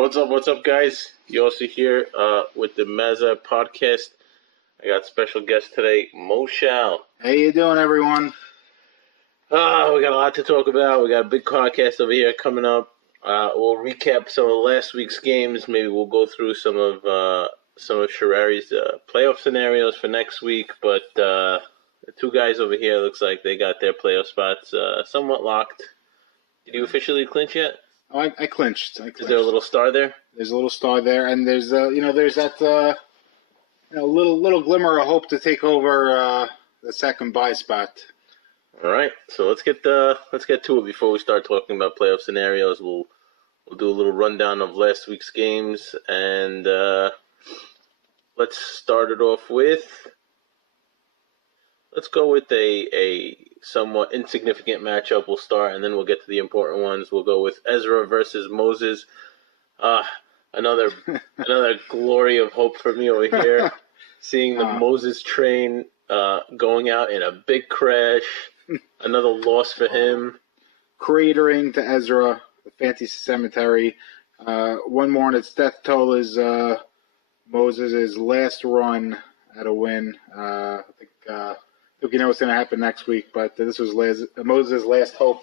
What's up, guys? You also here with the Mazza podcast. I got special guest today, Moshal. How you doing, everyone? We got a lot to talk about. We got a big podcast over here coming up. We'll recap some of last week's games. Maybe we'll go through some of Sharari's playoff scenarios for next week. But the two guys over here looks like they got their playoff spots somewhat locked. Did you officially clinch yet? Oh, I clinched. Is there a little star there? There's a little star there, and there's there's that little glimmer of hope to take over the second bye spot. All right, so let's get to it before we start talking about playoff scenarios. We'll do a little rundown of last week's games, and let's start it off with. Let's go with a somewhat insignificant matchup. We'll start, and then we'll get to the important ones. We'll go with Ezra versus Moses. Another glory of hope for me over here. Seeing the Moses train going out in a big crash. Another loss for him. Cratering to Ezra, the fantasy cemetery. One more on its death toll is Moses' last run at a win. I think you know what's going to happen next week, but this was Moses' last hope.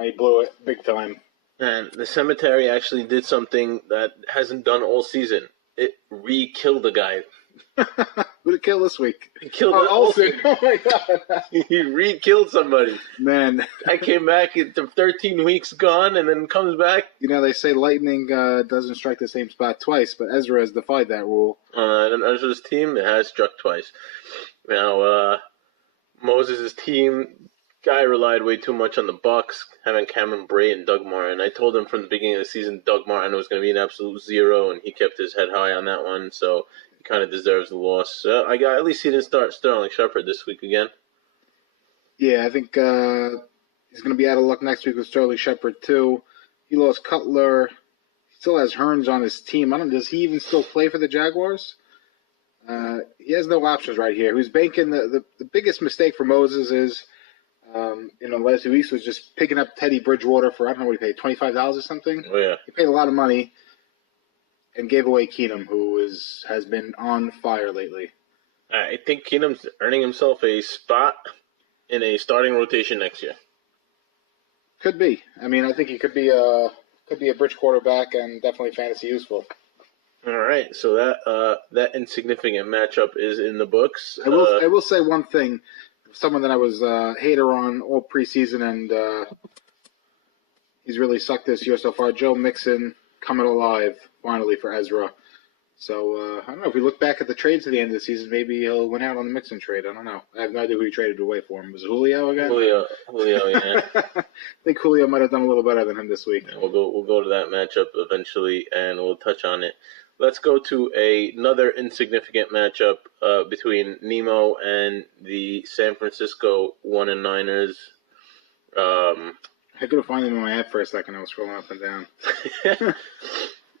He blew it big time. And the cemetery actually did something that hasn't done all season. It re-killed a guy. Who'd it kill this week? He killed Olsen. Oh my God. He re-killed somebody. Man. I came back after 13 weeks gone and then comes back. You know, they say lightning doesn't strike the same spot twice, but Ezra has defied that rule. And Ezra's team, it has struck twice. Now, Moses' team, guy relied way too much on the Bucks, having Cameron Bray and Doug Martin. I told him from the beginning of the season Doug Martin was going to be an absolute zero, and he kept his head high on that one, so he kind of deserves the loss. At least he didn't start Sterling Shepard this week again. Yeah, I think he's going to be out of luck next week with Sterling Shepard, too. He lost Cutler. He still has Hearns on his team. Does he even still play for the Jaguars? He has no options right here. Who's banking the biggest mistake for Moses is in the last 2 weeks was just picking up Teddy Bridgewater for, I don't know what he paid, $25 or something? Oh, yeah. He paid a lot of money and gave away Keenum, who has been on fire lately. I think Keenum's earning himself a spot in a starting rotation next year. Could be. I mean, I think he could be a bridge quarterback and definitely fantasy useful. All right, so that insignificant matchup is in the books. I will say one thing. Someone that I was a hater on all preseason, and he's really sucked this year so far. Joe Mixon coming alive finally for Ezra. So I don't know, if we look back at the trades at the end of the season, maybe he'll win out on the Mixon trade. I don't know. I have no idea who he traded away for him. Was it Julio again? Julio, yeah. I think Julio might have done a little better than him this week. Yeah, we'll go to that matchup eventually, and we'll touch on it. Let's go to another insignificant matchup between Nemo and the San Francisco 1-9ers. I couldn't find him in my app for a second. I was scrolling up and down.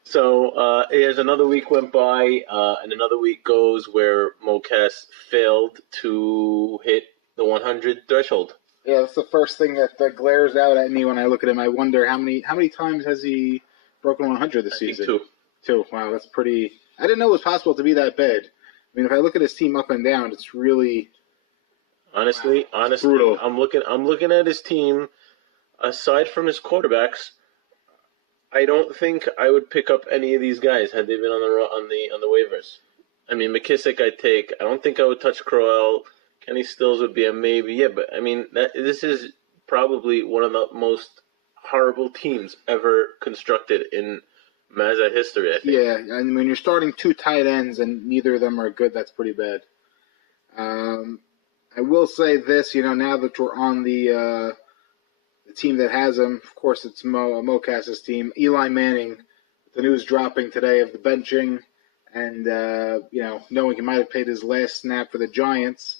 So here's another week went by, and another week goes where Mocas failed to hit the 100 threshold. Yeah, that's the first thing that glares out at me when I look at him. I wonder how many times has he broken 100 this season? Think Two. Wow, that's pretty. I didn't know it was possible to be that bad. I mean, if I look at his team up and down, it's really honestly brutal. I'm looking at his team. Aside from his quarterbacks, I don't think I would pick up any of these guys had they been on the waivers. I mean, McKissick I'd take. I don't think I would touch Crowell. Kenny Stills would be a maybe. Yeah, but I mean this is probably one of the most horrible teams ever constructed in Mazza history, I think. Yeah, and when you're starting two tight ends and neither of them are good, that's pretty bad. I will say this, now that we're on the team that has him, of course it's Mocas's team. Eli Manning, the news dropping today of the benching, and knowing he might have played his last snap for the Giants.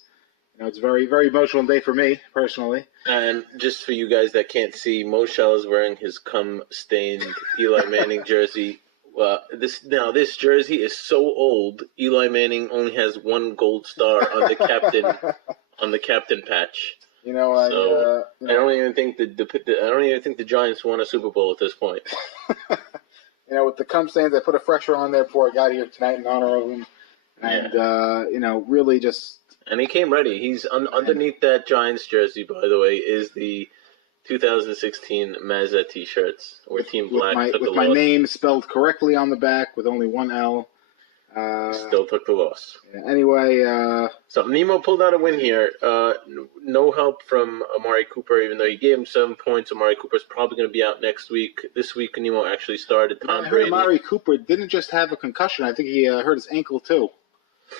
It's a very, very emotional day for me, personally. And just for you guys that can't see, Moshal is wearing his cum-stained Eli Manning jersey. This jersey is so old. Eli Manning only has one gold star on the captain patch. I don't even think the Giants won a Super Bowl at this point. with the cum stains, I put a fresher on there before I got here tonight in honor of him. And, really just... And he came ready. He's underneath that Giants jersey, by the way, is the 2016 Mazza T-shirts, where Team Black took the loss. With my name spelled correctly on the back with only one L. Still took the loss. Yeah, anyway, so Nemo pulled out a win here. No help from Amari Cooper, even though he gave him 7 points. Amari Cooper's probably going to be out next week. This week, Nemo actually started. Tom Brady. Amari Cooper didn't just have a concussion. I think he hurt his ankle too.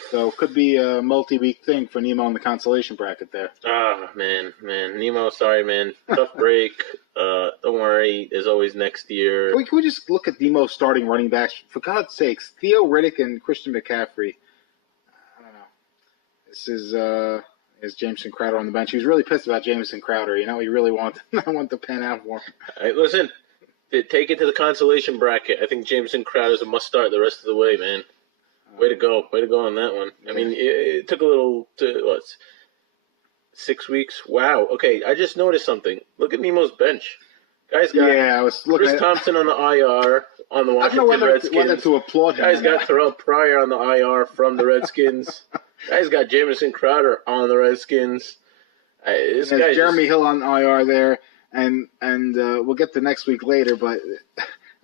So it could be a multi-week thing for Nemo in the consolation bracket there. Ah, man. Nemo, sorry, man. Tough break. Don't worry. There's always next year. Can we just look at Nemo's starting running backs? For God's sakes, Theo Riddick and Christian McCaffrey. I don't know. This is Jameson Crowder on the bench. He was really pissed about Jameson Crowder. He really want to pan out for him. All right, listen. Take it to the consolation bracket. I think Jameson Crowder's a must-start the rest of the way, man. Way to go on that one. I mean, it took a little, 6 weeks? Wow. Okay, I just noticed something. Look at Nemo's bench. Guys got I was looking Chris Thompson on the IR on the Washington Redskins. Whether to applaud him. Guys got Terrell Pryor on the IR from the Redskins. Guys got Jamison Crowder on the Redskins. There's Jeremy Hill on IR there, and we'll get to next week later, but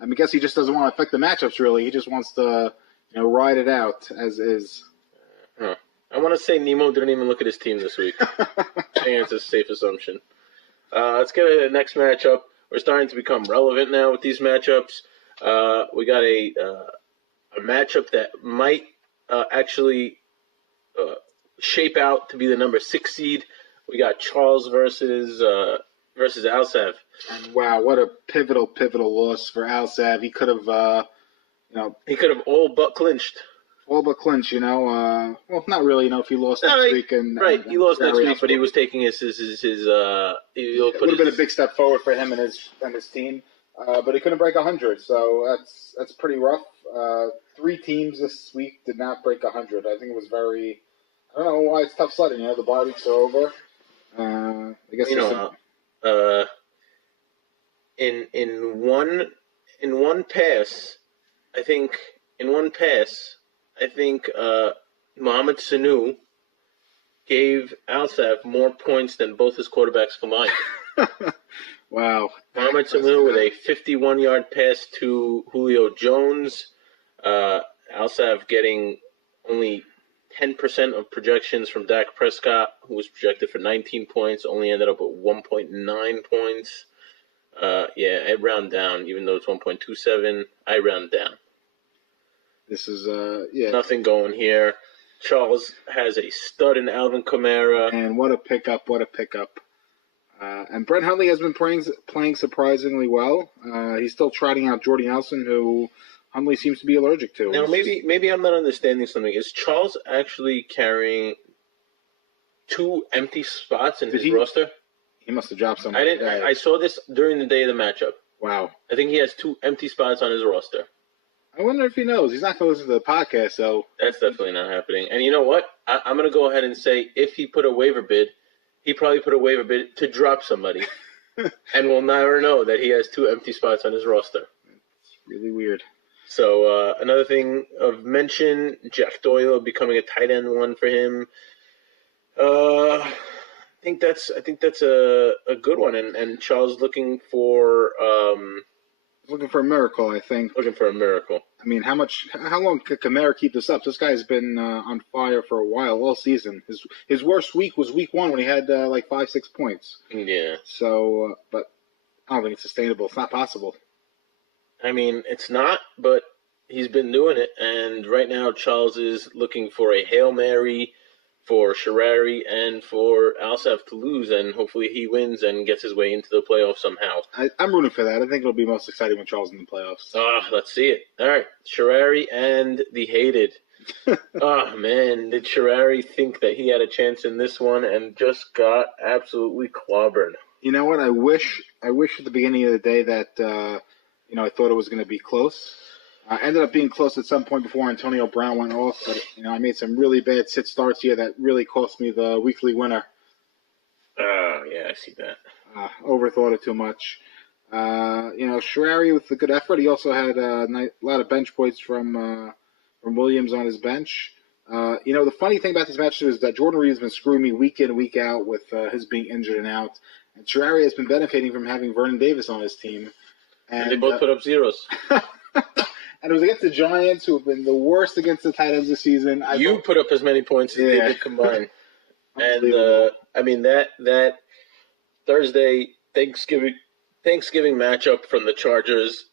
I guess he just doesn't want to affect the matchups, really. He just wants to... ride it out as is. I want to say Nemo didn't even look at his team this week. I think it's a safe assumption. Let's get to the next matchup. We're starting to become relevant now with these matchups. We got a matchup that might actually shape out to be the number 6 seed. We got Charles versus Alsav. And wow, what a pivotal loss for Alsav. He could have... he could have all but clinched. Well, not really. If he lost next week he lost next week, but he was taking his it would have been a big step forward for him and his team. But he couldn't break 100, so that's pretty rough. 3 teams this week did not break 100. I think it was very. I don't know why it's tough sledding. The bye weeks are over. I guess in one pass. I think Mohamed Sanu gave Alsav more points than both his quarterbacks combined. Wow. Mohamed Sanu with a 51-yard pass to Julio Jones. Alsav getting only 10% of projections from Dak Prescott, who was projected for 19 points, only ended up with 1.9 points. I round down, even though it's 1.27. I round down. This is nothing going here. Charles has a stud in Alvin Kamara. And what a pickup! And Brett Hundley has been playing surprisingly well. He's still trotting out Jordy Nelson, who Hundley seems to be allergic to. Now, maybe I'm not understanding something. Is Charles actually carrying 2 empty spots in his roster? He must have dropped something. I saw this during the day of the matchup. Wow. I think he has 2 empty spots on his roster. I wonder if he knows. He's not going to listen to the podcast, so... That's definitely not happening. And you know what? I'm going to go ahead and say if he put a waiver bid, he probably put a waiver bid to drop somebody. And we'll never know that he has 2 empty spots on his roster. It's really weird. So another thing of mention, Jeff Doyle becoming a tight end 1 for him. I think that's a good one. And Charles looking for... Looking for a miracle, I think. Looking for a miracle. I mean, how long could Kamara keep this up? This guy's been on fire for a while, all season. His worst week was week 1 when he had 5-6 points. Yeah. So, but I don't think it's sustainable. It's not possible. I mean, it's not, but he's been doing it. And right now, Charles is looking for a Hail Mary for Sherrari and for Alsav to lose, and hopefully he wins and gets his way into the playoffs somehow. I'm rooting for that. I think it'll be most exciting when Charles in the playoffs. Let's see it. All right, Sherrari and the hated. Man, did Sherrari think that he had a chance in this one and just got absolutely clobbered? You know what? I wish at the beginning of the day that I thought it was going to be close. Ended up being close at some point before Antonio Brown went off, but I made some really bad sit starts here that really cost me the weekly winner. Yeah, I see that. Overthought it too much. Sherrari with the good effort. He also had a lot of bench points from Williams on his bench. The funny thing about this match is that Jordan Reed has been screwing me week in, week out with his being injured and out. And Sherrari has been benefiting from having Vernon Davis on his team. And they both put up zeros. And it was against the Giants, who have been the worst against the tight ends this season. You put up as many points as they did combined. And, that Thursday Thanksgiving matchup from the Chargers,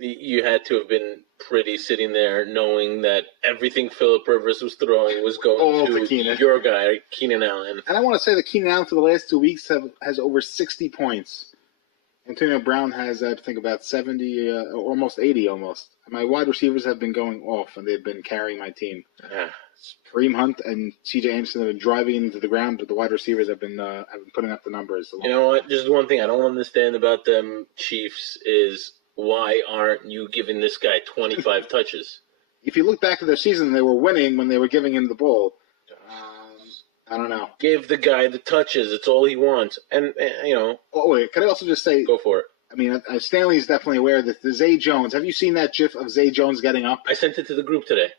you had to have been pretty sitting there knowing that everything Phillip Rivers was throwing was going to your guy, Keenan Allen. And I want to say that Keenan Allen for the last 2 weeks has over 60 points. Antonio Brown has, I think, about 70, almost 80 almost. My wide receivers have been going off, and they've been carrying my team. Kareem Hunt and C.J. Anderson have been driving into the ground, but the wide receivers have been putting up the numbers. You know what? Just one thing I don't understand about them Chiefs is why aren't you giving this guy 25 touches? If you look back at their season, they were winning when they were giving him the ball. I don't know. Give the guy the touches. It's all he wants. And, Oh, wait. Can I also just say... Go for it. I mean, Stanley's definitely aware of this. The Zay Jones. Have you seen that GIF of Zay Jones getting up? I sent it to the group today.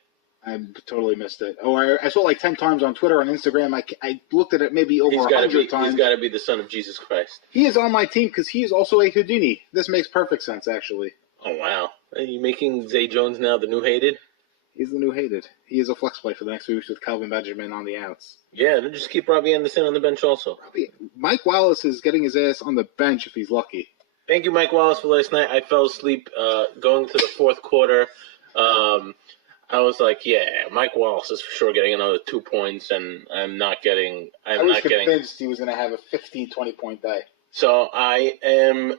I totally missed it. Oh, I saw it like 10 times on Twitter, on Instagram. I looked at it maybe over 100 times. He's got to be the son of Jesus Christ. He is on my team because he is also a Houdini. This makes perfect sense, actually. Oh, wow. Are you making Zay Jones now the new hated? He's the new hated. He is a flex play for the next few weeks with Calvin Benjamin on the outs. Yeah, then just keep Robbie Anderson on the bench also. Mike Wallace is getting his ass on the bench if he's lucky. Thank you, Mike Wallace, for last night. I fell asleep going to the fourth quarter. I was like, yeah, Mike Wallace is for sure getting another 2 points, and I was convinced he was going to have a 15, 20-point day. So I am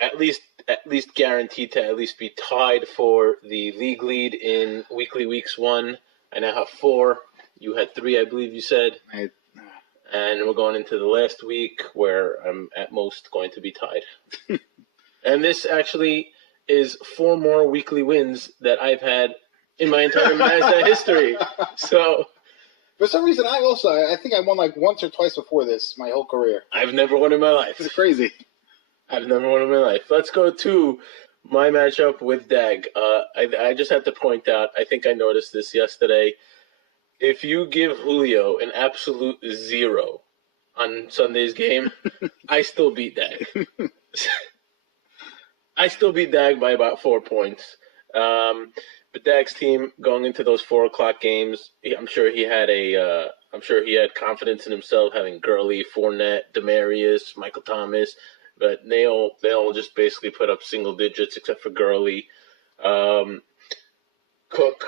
at least guaranteed to at least be tied for the league lead in weekly weeks 1. I now have 4. You had 3, I believe you said. And we're going into the last week where I'm at most going to be tied. And this actually is 4 more weekly wins that I've had in my entire Mazda history. So, for some reason, I think I won like once or twice before this my whole career. I've never won in my life. It's crazy. I've never won in my life. Let's go to my matchup with Dag. I just have to point out, I think I noticed this yesterday. If you give Julio an absolute 0 on Sunday's game, I still beat Dag. I still beat Dag by about 4 points. But Dag's team going into those 4:00 games, I'm sure he had confidence in himself, having Gurley, Fournette, Demaryius, Michael Thomas. But they all just basically put up single digits except for Gurley, Cook,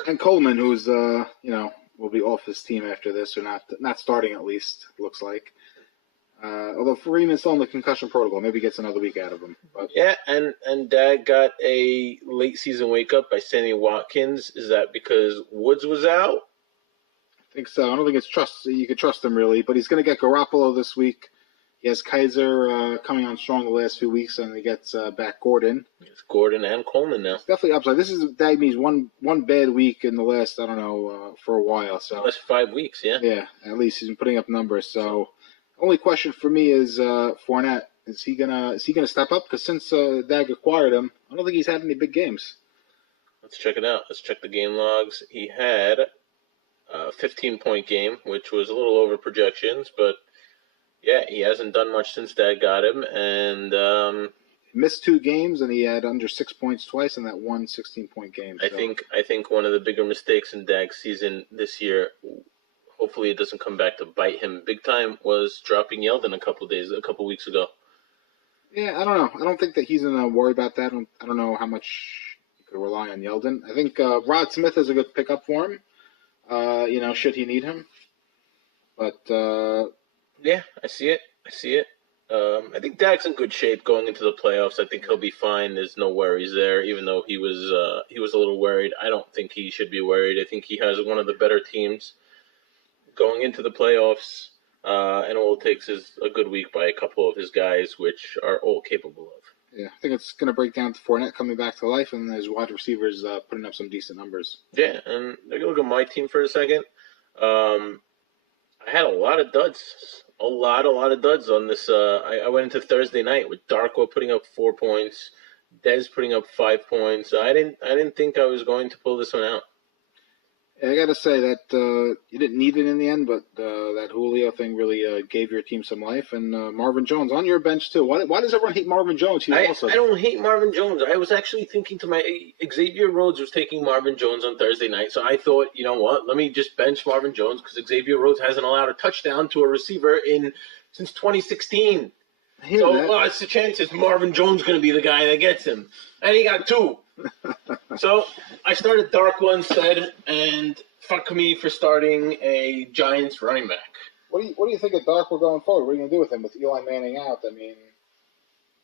and Coleman, who's will be off his team after this, or not starting at least. Looks like. Although Freeman's still in the concussion protocol, maybe he gets another week out of him. But. Yeah, and Dag got a late season wake up by Sammy Watkins. Is that because Woods was out? I think so. I don't think you could trust him really, but he's going to get Garoppolo this week. He has Kaiser coming on strong the last few weeks, and he gets back Gordon. It's Gordon and Coleman now. It's definitely upside. This is Dagme's one bad week in the last, for a while. So the last 5 weeks, yeah. Yeah, at least he's been putting up numbers. So only question for me is Fournette. Is he gonna step up? Because since Dag acquired him, I don't think he's had any big games. Let's check it out. Let's check the game logs. He had a 15-point game, which was a little over projections, but. Yeah, he hasn't done much since Dag got him, and missed 2 games, and he had under 6 points twice in that one 16-point game. So. I think one of the bigger mistakes in Dag's season this year, hopefully it doesn't come back to bite him big time, was dropping Yeldon a couple weeks ago. Yeah, I don't know. I don't think that he's gonna worry about that. I don't know how much you could rely on Yeldon. I think Rod Smith is a good pickup for him. Should he need him, but. Yeah, I see it. I think Dak's in good shape going into the playoffs. I think he'll be fine. There's no worries there, even though he was a little worried. I don't think he should be worried. I think he has one of the better teams going into the playoffs, and all it takes is a good week by a couple of his guys, which are all capable of. Yeah, I think it's going to break down to Fournette coming back to life, and his wide receivers putting up some decent numbers. Yeah, and look at my team for a second. I I had a lot of duds. A lot of duds on this. I went into Thursday night with Darko putting up 4 points, Dez putting up 5 points. I didn't think I was going to pull this one out. I got to say that you didn't need it in the end, but that Julio thing really gave your team some life. And Marvin Jones on your bench too. Why does everyone hate Marvin Jones? He's awesome. I don't hate Marvin Jones. I was actually thinking to my Xavier Rhodes was taking Marvin Jones on Thursday night, so I thought, you know what? Let me just bench Marvin Jones because Xavier Rhodes hasn't allowed a touchdown to a receiver since 2016. So it's the chances Marvin Jones going to be the guy that gets him, and he got 2. So I started Darko instead, and fuck me for starting a Giants running back. What do you think of Darko going forward? What are you going to do with him with Eli Manning out? I mean,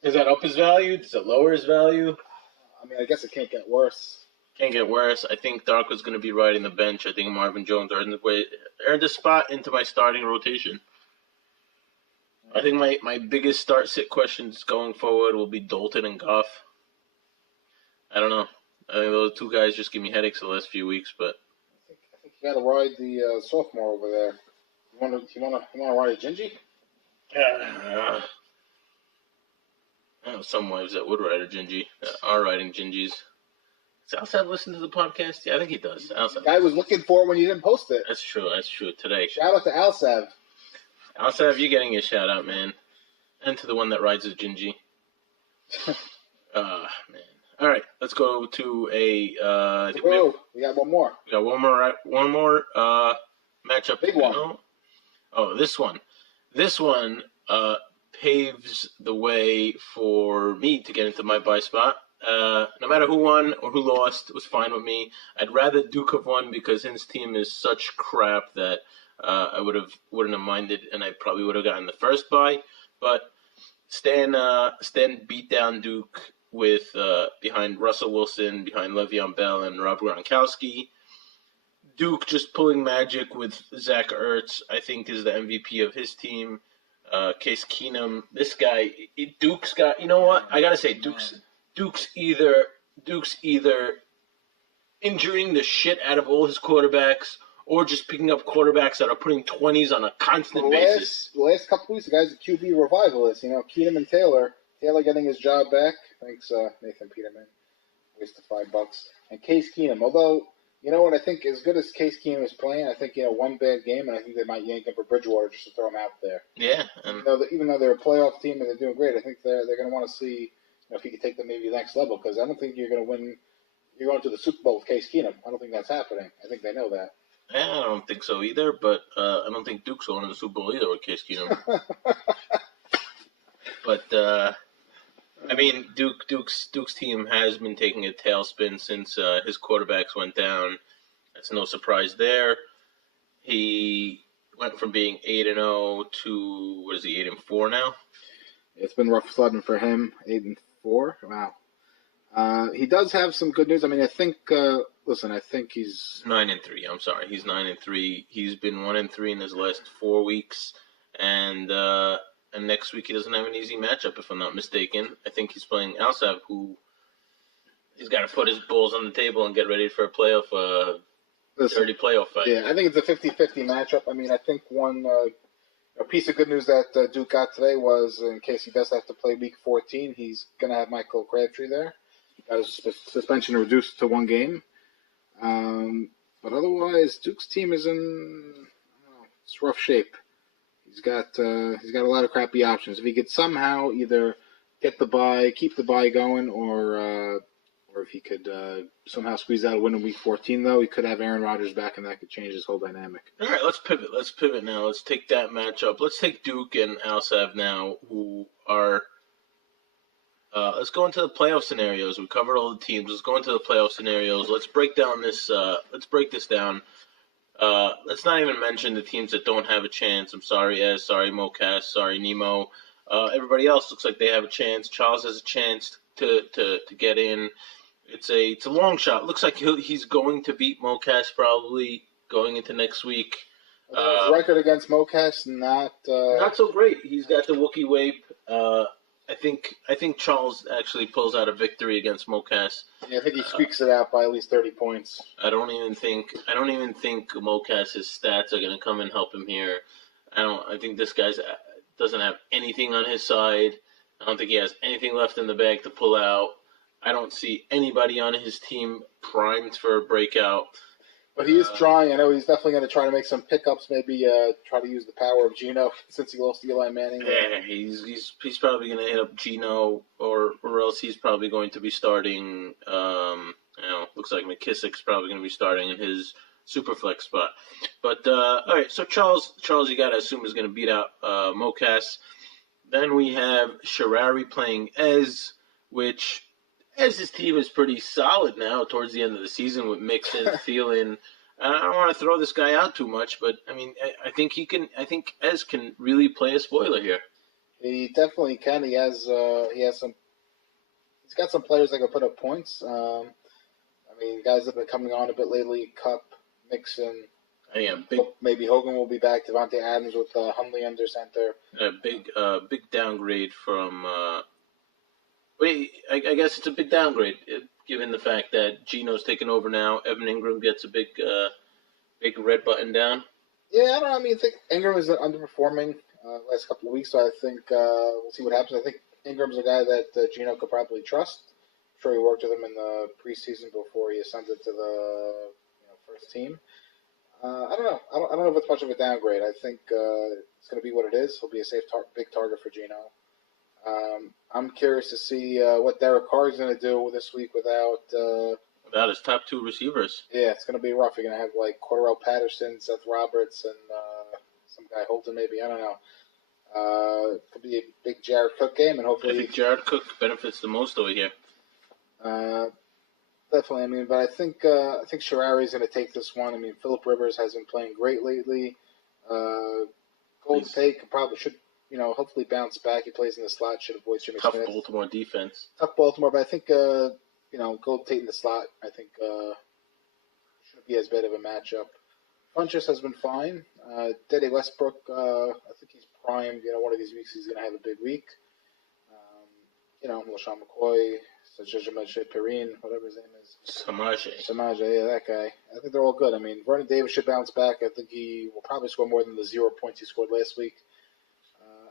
does that up his value? Does it lower his value? I mean, I guess it can't get worse. Can't get worse. I think Darko's going to be riding the bench. I think Marvin Jones earned a spot into my starting rotation. I think my biggest start-sit questions going forward will be Dalton and Goff. I don't know. I think those 2 guys just give me headaches the last few weeks, but I think you got to ride the sophomore over there. You want to ride a Gingy? I know some wives that would ride a Gingy, that are riding Gingies. Does Alsav listen to the podcast? Yeah, I think he does. The guy was looking for it when you didn't post it. That's true. Today. Shout out to Alsav. Alsav, you're getting your shout out, man. And to the one that rides his Gingy. Man. All right, let's go to a. We got one more. We got one more matchup. Big one. Oh, this one. This one paves the way for me to get into my buy spot. No matter who won or who lost, it was fine with me. I'd rather Duke have won because his team is such crap that I wouldn't have minded, and I probably would have gotten the first buy. But Stan beat down Duke with behind Russell Wilson, behind Le'Veon Bell, and Rob Gronkowski. Duke just pulling magic with Zach Ertz, I think, is the MVP of his team. Case Keenum, this guy, Duke's got. You know what? I gotta say, Duke's either injuring the shit out of all his quarterbacks, or just picking up quarterbacks that are putting 20s on a constant basis. The last couple weeks, the guy's a QB revivalist. You know, Keenum and Taylor getting his job back. Thanks, Nathan Peterman. Waste of $5. And Case Keenum, although. You know what? I think as good as Case Keenum is playing, I think one bad game, and I think they might yank him for Bridgewater just to throw him out there. Yeah. Even though they're a playoff team and they're doing great, I think they're going to want to see if he can take them maybe the next level because I don't think you're going to win. You're going to the Super Bowl with Case Keenum. I don't think that's happening. I think they know that. I don't think so either, but I don't think Duke's going to the Super Bowl either with Case Keenum. But I mean, Duke's team has been taking a tailspin since his quarterbacks went down. That's no surprise there. He went from being 8-0 to what is he 8-4 now? It's been rough sledding for him. 8-4. Wow. He does have some good news. I mean, I think. I think he's 9-3. I'm sorry, he's 9-3. He's been 1-3 in his last 4 weeks, and next week he doesn't have an easy matchup, if I'm not mistaken. I think he's playing Alsav, who he's got to put his balls on the table and get ready for a playoff, dirty playoff fight. Yeah, I think it's a 50-50 matchup. I mean, I think one piece of good news that Duke got today was, in case he does have to play Week 14, he's going to have Michael Crabtree there. Got his suspension reduced to 1 game. But otherwise, Duke's team is in it's rough shape. He's got a lot of crappy options. If he could somehow either get the bye, keep the bye going, or if he could somehow squeeze out a win in Week 14, though, he could have Aaron Rodgers back, and that could change his whole dynamic. All right, let's pivot. Let's pivot now. Let's take that matchup. Let's take Duke and Alsav now, who are. Let's go into the playoff scenarios. We covered all the teams. Let's go into the playoff scenarios. Let's break down this. Let's break this down. Let's not even mention the teams that don't have a chance. I'm sorry, Ez. Sorry, Mocas. Sorry, Nemo. Everybody else looks like they have a chance. Charles has a chance to get in. It's a long shot. Looks like he's going to beat Mocas probably going into next week. His record against Mocas not so great. He's got the Wookiee Wape. I think Charles actually pulls out a victory against Mocas. Yeah, I think he squeaks it out by at least 30 points. I don't even think Mocas's stats are going to come and help him here. I think this guy's doesn't have anything on his side. I don't think he has anything left in the bag to pull out. I don't see anybody on his team primed for a breakout. But he is trying. I know he's definitely going to try to make some pickups. Maybe try to use the power of Geno since he lost Eli Manning. Yeah, he's probably going to hit up Geno, or else he's probably going to be starting. Looks like McKissick's probably going to be starting in his superflex spot. But all right, so Charles, you got to assume is going to beat out Mocas. Then we have Sherrari playing Ez, which Ez's team is pretty solid now towards the end of the season with Mixon, Thielen. I don't want to throw this guy out too much, but I mean, I think he can. I think Ez can really play a spoiler here. He definitely can. He has some. He's got some players that can put up points. Guys have been coming on a bit lately. Cup, Mixon. Maybe Hogan will be back. Devontae Adams with Hundley under center. Big downgrade from. I guess it's a big downgrade given the fact that Geno's taken over now. Evan Ingram gets a big red button down. Yeah, I don't know. I think Ingram is underperforming last couple of weeks, so I think we'll see what happens. I think Ingram's a guy that Geno could probably trust. I'm sure he worked with him in the preseason before he ascended to the first team. I don't know. I don't know if it's much of a downgrade. I think it's going to be what it is. He'll be a safe, big target for Geno. I'm curious to see what Derek Carr is going to do this week without his top two receivers. Yeah, it's going to be rough. You're going to have like Cordarrelle Patterson, Seth Roberts, and some guy Holton maybe. I don't know. Could be a big Jared Cook game, and hopefully I think Jared Cook benefits the most over here. Definitely. But I think Sherrari is going to take this one. Phillip Rivers has been playing great lately. Golden Tate probably should. Hopefully bounce back. He plays in the slot, should avoid Jimmy Smith. Tough Baltimore defense. Tough Baltimore, but I think, Golden Tate in the slot, I think, shouldn't be as bad of a matchup. Funchess has been fine. Dede Westbrook, I think he's primed. One of these weeks he's going to have a big week. LaShawn McCoy, Perrine, whatever his name is. Samaje, yeah, that guy. I think they're all good. Vernon Davis should bounce back. I think he will probably score more than the 0 points he scored last week.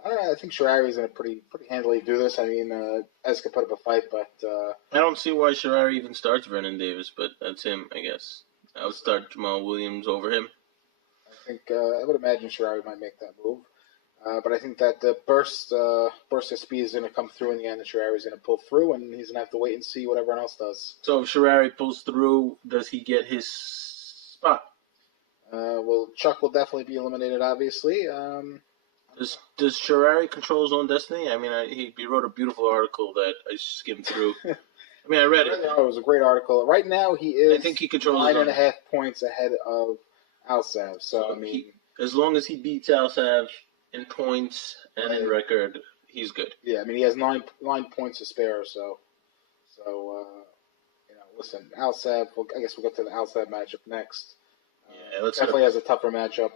I don't know. I think Sherrari is going to pretty handily do this. Ez could put up a fight, but I don't see why Sherrari even starts Vernon Davis, but that's him, I guess. I would start Jamal Williams over him. I would imagine Sherrari might make that move, but I think that the burst of speed is going to come through in the end, and Sherrari is going to pull through, and he's going to have to wait and see what everyone else does. So if Sherrari pulls through, does he get his spot? Well, Chuck will definitely be eliminated, obviously. Does Sherrari control his own destiny? He wrote a beautiful article that I skimmed through. I read it. It was a great article. Right now, he is. I think he controls 9.5 points ahead of Alsav. So as long as he beats Alsav in points and in record, he's good. Yeah, he has 9 points to spare. So listen, Alsav. I guess we'll go to the Alsav matchup next. Yeah, definitely has a tougher matchup.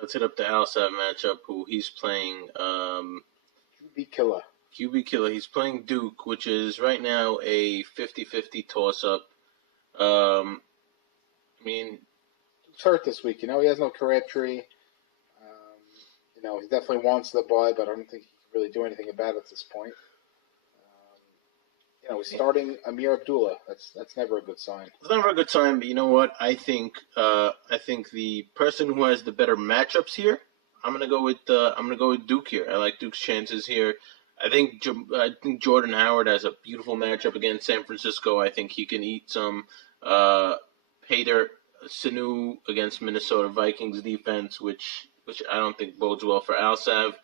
Let's hit up the Alsav matchup, who he's playing. QB Killer. QB Killer. He's playing Duke, which is right now a 50-50 toss-up. He's hurt this week. He has no Crabtree. He definitely wants the bye, but I don't think he can really do anything about it at this point. He's starting Amir Abdullah. That's never a good sign. It's never a good sign, but you know what? I think the person who has the better matchups here. I'm gonna go with Duke here. I like Duke's chances here. I think Jordan Howard has a beautiful matchup against San Francisco. I think he can eat some Pater Sanu against Minnesota Vikings defense, which I don't think bodes well for Alsav.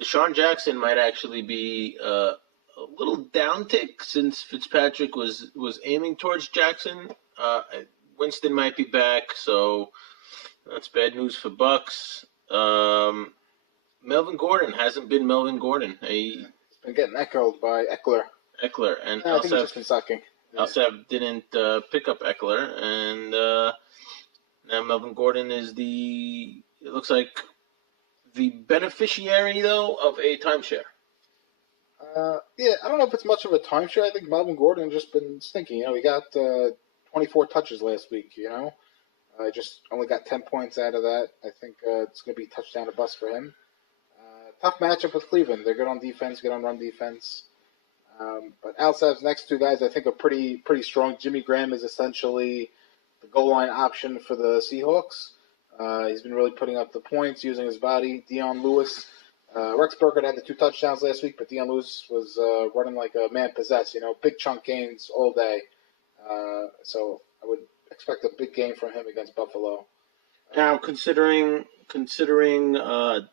Deshaun Jackson might actually be a little downtick since Fitzpatrick was aiming towards Jackson. Winston might be back, so that's bad news for Bucks. Melvin Gordon hasn't been Melvin Gordon. He's been getting echoed by Eckler. And I think he's just been sucking. Alsav didn't pick up Eckler, and now Melvin Gordon is it looks like the beneficiary, though, of a timeshare. Yeah, I don't know if it's much of a timeshare. I think Melvin Gordon just been stinking. He got 24 touches last week. Just only got 10 points out of that. I think it's going to be touchdown or bust for him. Tough matchup with Cleveland. They're good on defense, good on run defense. But Alsav's next two guys, I think, are pretty strong. Jimmy Graham is essentially the goal line option for the Seahawks. He's been really putting up the points, using his body. Dion Lewis. Rex Burkhardt had the 2 touchdowns last week, but Dion Lewis was running like a man possessed. Big chunk gains all day. So I would expect a big game from him against Buffalo. Now, considering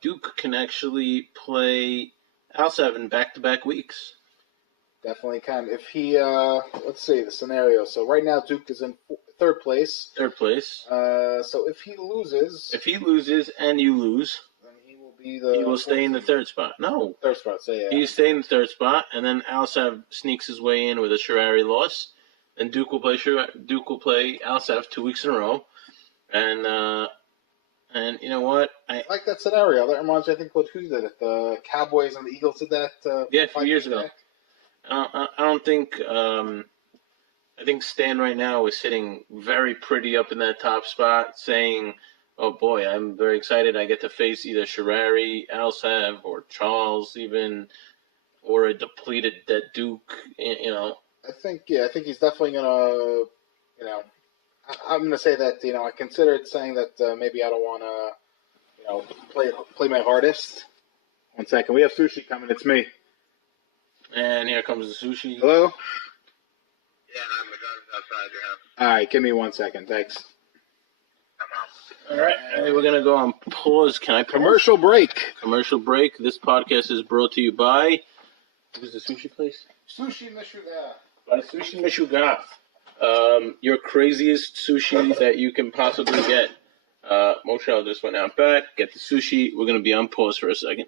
Duke can actually play Alsav in back-to-back weeks. Definitely can. If he, let's see the scenario. So right now Duke is in third place. Third place. So if he loses and you lose, then he will stay in the third spot. No. Third spot, so yeah. He's staying in the third spot, and then Alsav sneaks his way in with a Sherrari loss, and Duke will play Alsav 2 weeks in a row, and you know what? I like that scenario. That reminds me, I think, who did it? The Cowboys and the Eagles did that. A few years ago. I don't think. I think Stan right now is sitting very pretty up in that top spot, saying, "Oh boy, I'm very excited. I get to face either Sherrari, Alsav, or Charles, even, or a depleted Duke." I think he's definitely gonna. I'm gonna say that I considered saying that maybe I don't want to play my hardest. 1 second, we have sushi coming. It's me. And here comes the sushi. Hello? Yeah, I'm outside your house. All right, give me 1 second. Thanks. All right, we're going to go on pause. Can I pause? Commercial break. Commercial break. This podcast is brought to you by... Who's the sushi place? Sushi Mishuga. By Sushi Mishuga. Your craziest sushi that you can possibly get. Moshal just went out back. Get the sushi. We're going to be on pause for a second.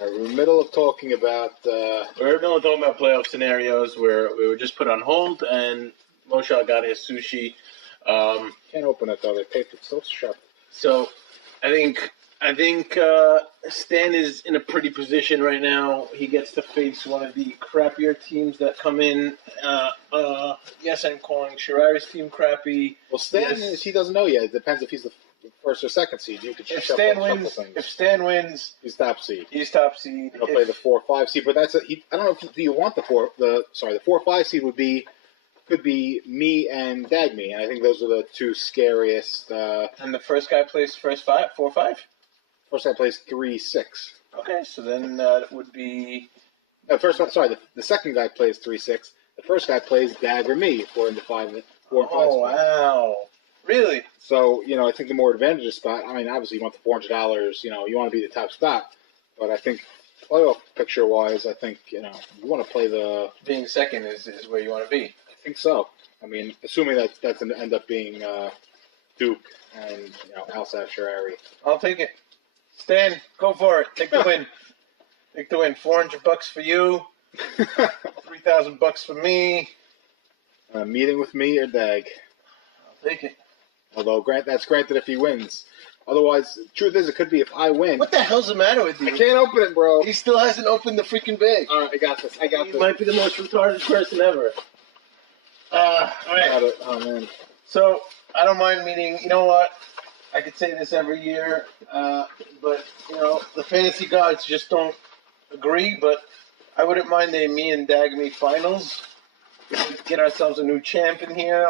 We're in the middle of talking about... We're in the middle of talking about playoff scenarios where we were just put on hold, and Moshal got his sushi. Can't open it, though. The tape is so sharp. So, I think Stan is in a pretty position right now. He gets to face one of the crappier teams that come in. Yes, I'm calling Sherrari's team crappy. Well, Stan, he doesn't know yet. It depends if he's the first or second seed. You could if Stan wins, he's top seed. He's top seed. He'll play the 4 or 5 seed, but that's I don't know if you want the 4 or 5 seed could be me and Dagme, and I think those are the 2 scariest. And the first guy plays 4 or 5. First guy plays 3-6. Okay, so then that would be. No, the second guy plays 3-6. The first guy plays Dag or me 4 and 5. 4 and 5. Oh wow. Really? So, I think the more advantageous spot, I mean, obviously you want the $400, you want to be the top spot. But I think playoff picture-wise, I think, you want to play the... Being second is where you want to be. I think so. I mean, assuming that's going to end up being Duke and, Alsav Sherrari. I'll take it. Stan, go for it. Take the win. Take the win. $400 for you. $3,000 for me. Meeting with me or Dag. I'll take it. Although that's granted if he wins. Otherwise, the truth is, it could be if I win. What the hell's the matter with you? I can't open it, bro. He still hasn't opened the freaking bag. All right, I got this. You might be the most retarded person ever. All right. Got it. Oh, man. So, I don't mind meeting. You know what? I could say this every year, but, the fantasy gods just don't agree, but I wouldn't mind me and Dagme finals. Get ourselves a new champ in here,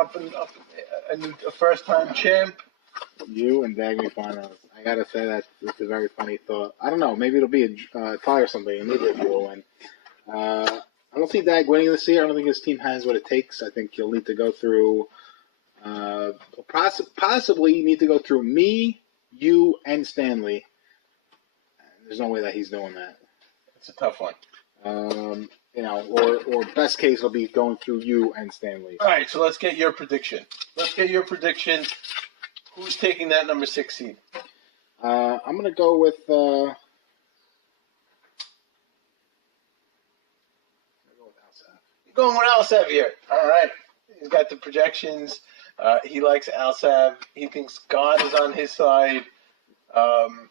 a first-time champ. You and Dagme finals. I gotta say that it's a very funny thought. I don't know. Maybe it'll be a tie or something, and neither of you will win. I don't see Dag winning this year. I don't think his team has what it takes. I think he'll need to go through. Possibly need to go through me, you, and Stanley. There's no way that he's doing that. It's a tough one. Or best case will be going through you and Stanley. All right, so let's get your prediction. Who's taking that number 6 seed? I'm going to go with... Alsav. You're going with Alsav here. All right. He's got the projections. He likes Alsav. He thinks God is on his side. I'm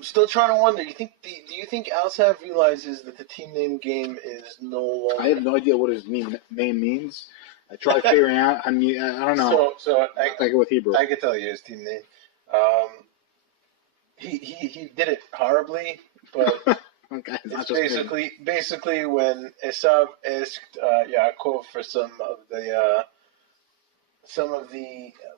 I'm still trying to wonder. Do you think Alsav realizes that the team name game is no longer? I have no idea what his name means. I tried figuring out. I mean, I don't know. So I go with Hebrew. I can tell you his team name. He did it horribly, but Okay, it's basically when Esav asked Yaakov for some of the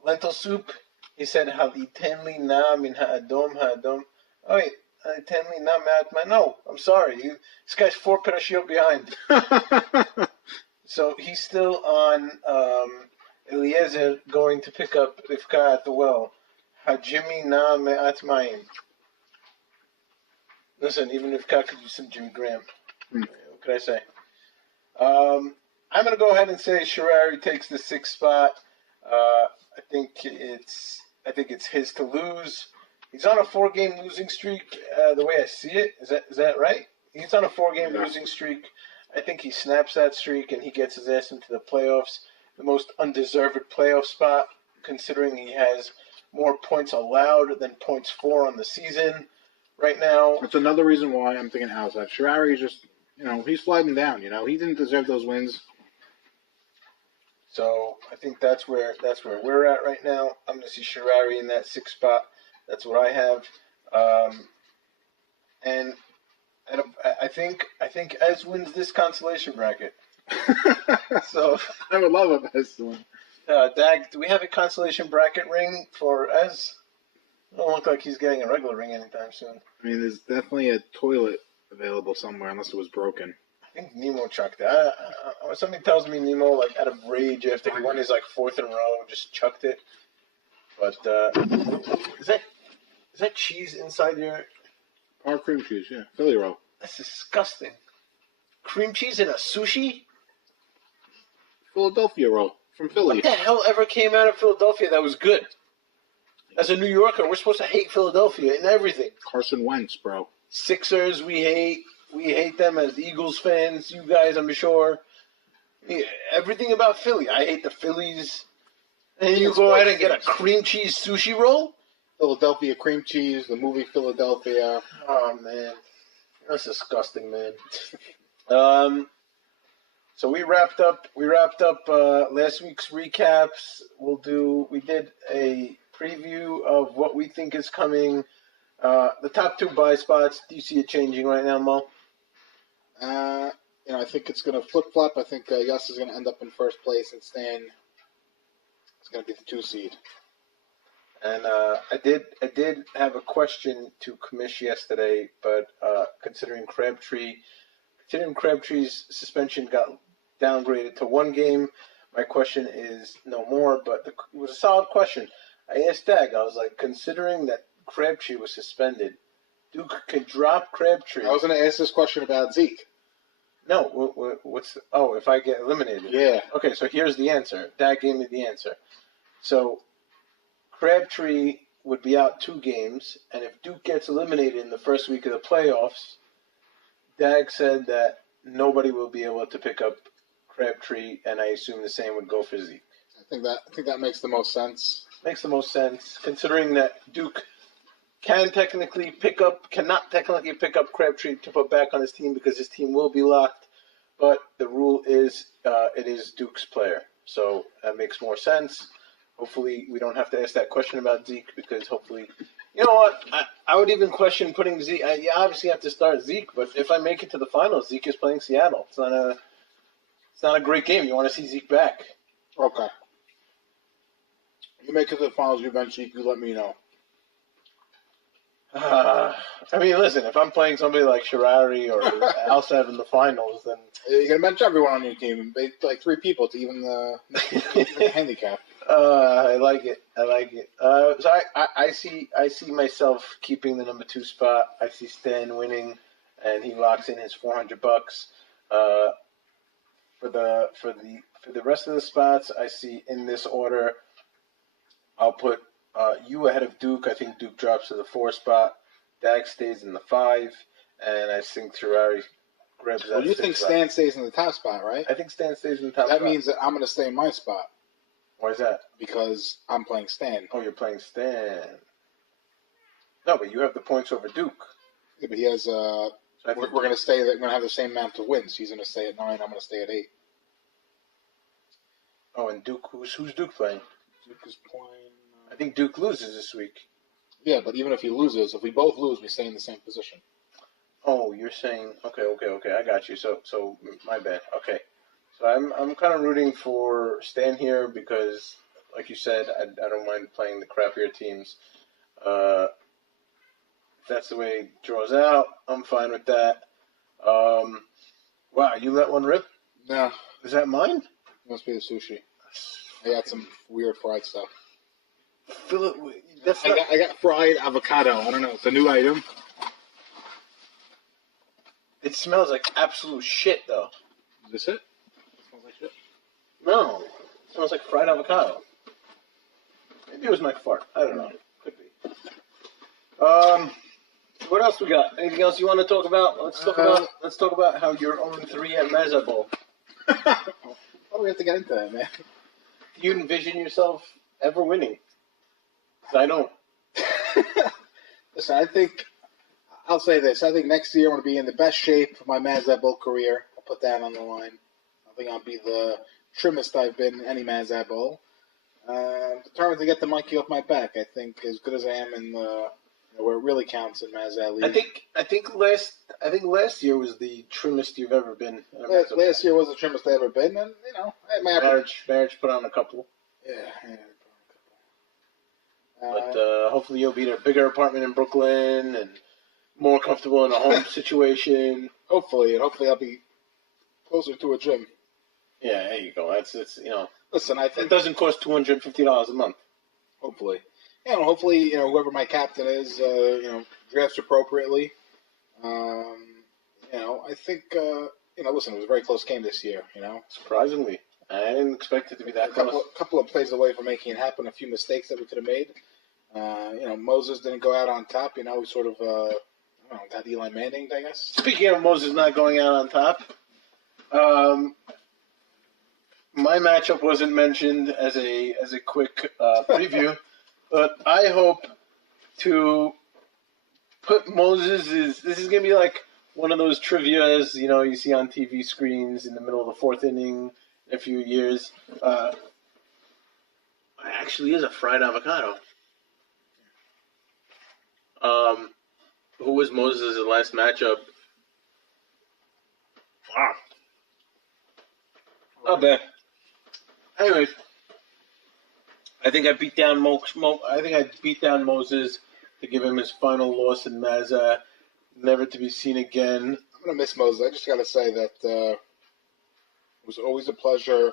lentil soup, he said "Haliteni na min ha'adom ha'adom." Oh wait, "Haliteni na ma'at ma." No, I'm sorry. This guy's 4 parashiot behind. So he's still on Eliezer going to pick up Rivka at the well. Hajimi na me'at mayim. Listen, even Rivka could use some Jimmy Graham. What could I say? I'm going to go ahead and say Sharari takes the 6th spot. I think it's his to lose. He's on a 4-game losing streak. The way I see it, is that right? He's on a 4-game losing streak. I think he snaps that streak and he gets his ass into the playoffs. The most undeserved playoff spot, considering he has more points allowed than points for on the season right now. That's another reason why I'm thinking outside. Sharari is just, he's sliding down. He didn't deserve those wins. So I think that's where we're at right now. I'm going to see Sharari in that 6th spot. That's what I have. And I think Ez wins this consolation bracket. So I would love it, Ez to win. Dag, do we have a consolation bracket ring for Ez? It don't look like he's getting a regular ring anytime soon. I mean, there's definitely a toilet available somewhere, unless it was broken. I think Nemo chucked it. Something tells me Nemo, out of rage after he won his 4th in a row, just chucked it. But is that cheese inside your? Our cream cheese, yeah, Philly roll. That's disgusting. Cream cheese in a sushi? Philadelphia roll from Philly. What the hell ever came out of Philadelphia that was good? As a New Yorker, we're supposed to hate Philadelphia and everything. Carson Wentz, bro. Sixers, we hate them as Eagles fans. You guys, I'm sure. Yeah, everything about Philly. I hate the Phillies. And you go ahead and get a cream cheese sushi roll? Philadelphia cream cheese, the movie Philadelphia. Oh, man. That's disgusting, man. So we wrapped up last week's recaps. We did a preview of what we think is coming. The top 2 buy spots. Do you see it changing right now, Mo? I think it's going to flip-flop. I think Yas is going to end up in first place and Stan is going to be the 2 seed. And I did have a question to Kamish yesterday, but considering Crabtree's suspension got downgraded to 1 game, my question is no more. But it was a solid question. I asked Dag. I was like, considering that Crabtree was suspended, Duke could drop Crabtree. I was going to ask this question about Zeke. No, if I get eliminated. Yeah. Okay, so here's the answer. Dag gave me the answer. So Crabtree would be out 2 games, and if Duke gets eliminated in the first week of the playoffs, Dag said that nobody will be able to pick up Crabtree, and I assume the same would go for Zeke. I think that makes the most sense. Makes the most sense, considering that Duke cannot technically pick up Crabtree to put back on his team because his team will be locked. But the rule is it is Duke's player, so that makes more sense. Hopefully, we don't have to ask that question about Zeke because hopefully, you know what? I would even question putting Zeke. You obviously have to start Zeke, but if I make it to the finals, Zeke is playing Seattle. It's not a great game. You want to see Zeke back. Okay. You make it to the finals, you eventually you let me know. I mean, listen, if I'm playing somebody like Sharari or Alsav in the finals, then you're gonna bench everyone on your team. Like 3 people to even the handicap. I like it. So I see myself keeping the number 2 spot. I see Stan winning, and he locks in his $400. For the rest of the spots, I see in this order. I'll put you ahead of Duke. I think Duke drops to the 4 spot. Dag stays in the 5, and I think Terrari grabs that. Well, you think spot. Stan stays in the top spot, right? I think Stan stays in the top spot. That means that I'm going to stay in my spot. Why is that? Because I'm playing Stan. Oh, you're playing Stan. No, but you have the points over Duke. Yeah, but he has. So I We're think going to stay. We're going to have the same amount of wins. He's going to stay at 9. I'm going to stay at 8. Oh, and Duke. Who's Duke playing? Duke is playing. I think Duke loses this week. Yeah, but even if he loses, if we both lose, we stay in the same position. Oh, you're saying okay. I got you. So my bad. Okay, so I'm kind of rooting for Stan here because, like you said, I don't mind playing the crappier teams. If that's the way it draws out, I'm fine with that. Wow, you let one rip? No, Is that mine? must be the sushi. I got some weird fried stuff. Fill it. That's not. I got fried avocado. I don't know. It's a new item. It smells like absolute shit, though. Is this it? It smells like shit. No, it smells like fried avocado. Maybe it was my fart. I don't know. Could be. What else we got? Anything else you want to talk about? Let's talk about how you're 0-3 at Mazza Bowl. Why do we have to get into that, man? Do you envision yourself ever winning? 'Cause I don't. Listen, I'll say this. I think next year I want to be in the best shape of my Mazza Bowl career. I'll put that on the line. I think I'll be the trimmest I've been in any Mazza Bowl. Determined to get the monkey off my back. I think as good as I am in the where it really counts in Mazza League. I think last year was the trimmest you've ever been. Last year was the trimmest I ever been, and I had my marriage put on a couple. Yeah. But hopefully you'll be in a bigger apartment in Brooklyn and more comfortable in a home situation. Hopefully I'll be closer to a gym. Yeah, there you go. It's Listen, I think it doesn't cost $250 a month. Hopefully, hopefully whoever my captain is, drafts appropriately. I think listen, it was a very close game this year. Surprisingly, I didn't expect it to be that close. A couple of plays away from making it happen. A few mistakes that we could have made. Moses didn't go out on top. We sort of got Eli Manning, I guess. Speaking of Moses not going out on top, my matchup wasn't mentioned as a quick preview, but I hope to put Moses this is gonna be like one of those trivias you see on TV screens in the middle of the fourth inning in a few years. Actually is a fried avocado. Who was Moses' last matchup? Wow. Not bad. Anyways, I think I beat down Moses to give him his final loss in Mazza, never to be seen again. I'm gonna miss Moses. I just gotta say that it was always a pleasure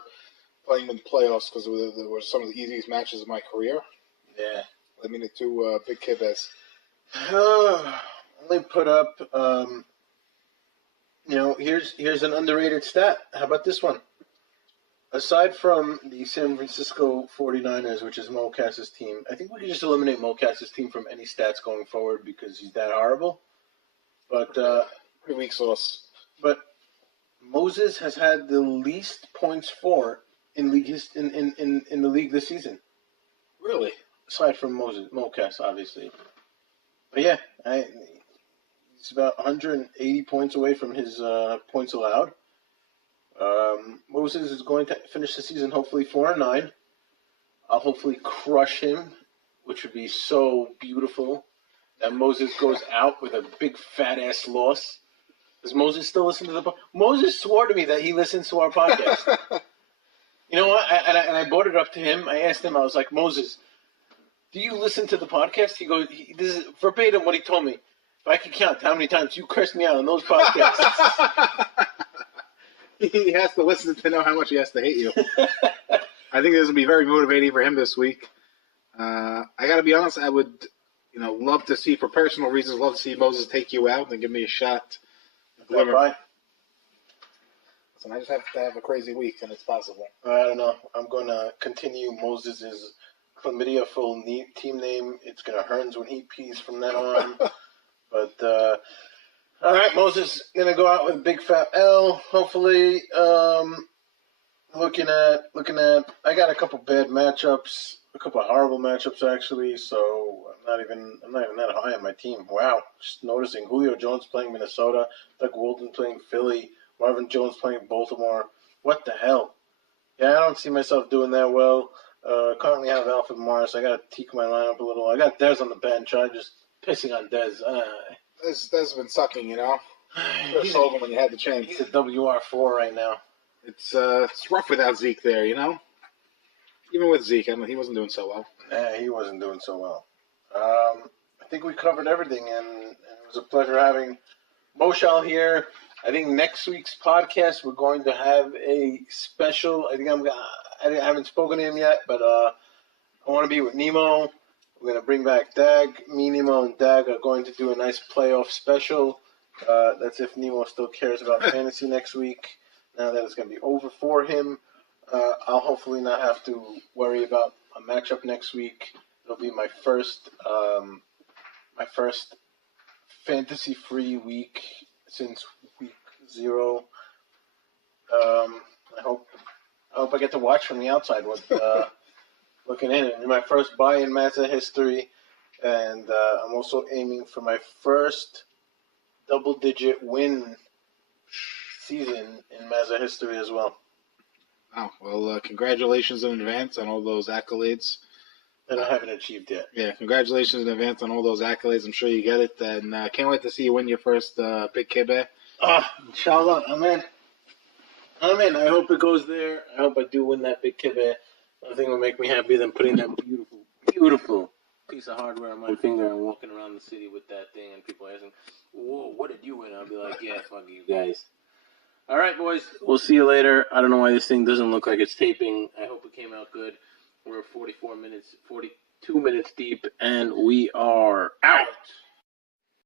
playing in the playoffs because they were some of the easiest matches of my career. Yeah. I mean, the two big kiddos. Only put up, here's an underrated stat. How about this one? Aside from the San Francisco 49ers, which is Mo Cass's team, I think we could just eliminate Mo Cass's team from any stats going forward because he's that horrible. But pretty weak sauce. But Moses has had the least points for in the league this season. Really? Aside from Mo Cass, obviously. But yeah, he's about 180 points away from his points allowed. Moses is going to finish the season hopefully 4-9. I'll hopefully crush him, which would be so beautiful. That Moses goes out with a big fat ass loss. Does Moses still listen to the podcast? Moses swore to me that he listens to our podcast. You know what? I brought it up to him. I asked him. I was like, Moses, do you listen to the podcast? He goes, this is verbatim what he told me. If I could count how many times you cursed me out on those podcasts. He has to listen to know how much he has to hate you. I think this will be very motivating for him this week. I got to be honest, I would, love to see, for personal reasons, love to see Moses take you out and give me a shot. Bye. Listen, I just have to have a crazy week, and it's possible. I don't know. I'm going to continue Moses' chlamydia full team name. It's going to Hearns when he pees from then on. But, all right, Moses going to go out with a big fat L, hopefully. Looking at, I got a couple bad matchups. a couple of horrible matchups actually. So I'm not even that high on my team. Wow, just noticing Julio Jones playing Minnesota, Doug Wilton playing Philly, Marvin Jones playing Baltimore. What the hell? Yeah, I don't see myself doing that well. Currently have Alfred Morris. I got to tweak my lineup a little. I got Dez on the bench. I'm just pissing on Dez. That's been sucking, you know. Should have sold him when you had the chance. He's a WR4 right now. It's rough without Zeke there, you know. Even with Zeke, I mean, he wasn't doing so well. Yeah, he wasn't doing so well. I think we covered everything, and it was a pleasure having Moshal here. I think next week's podcast we're going to have a special. I haven't spoken to him yet, but I want to be with Nemo. We're going to bring back Dag. Me, Nemo, and Dag are going to do a nice playoff special. That's if Nemo still cares about fantasy next week. Now that it's going to be over for him, I'll hopefully not have to worry about a matchup next week. It'll be my first fantasy-free week since week 0. I hope I get to watch from the outside with looking in. And my first buy in Mazza history, and I'm also aiming for my first double-digit win season in Mazza history as well. Oh, well, congratulations in advance on all those accolades. That I haven't achieved yet. Yeah, congratulations in advance on all those accolades. I'm sure you get it, and can't wait to see you win your first big kibbeh. Inshallah, I'm in. I hope it goes there. I hope I do win that big kibbeh. Nothing will make me happier than putting that beautiful, beautiful piece of hardware on my finger and walking around the city with that thing, and people asking, "Whoa, what did you win?" I'll be like, "Yeah, fuck you guys." All right, boys. We'll see you later. I don't know why this thing doesn't look like it's taping. I hope it came out good. We're 42 minutes deep, and we are out.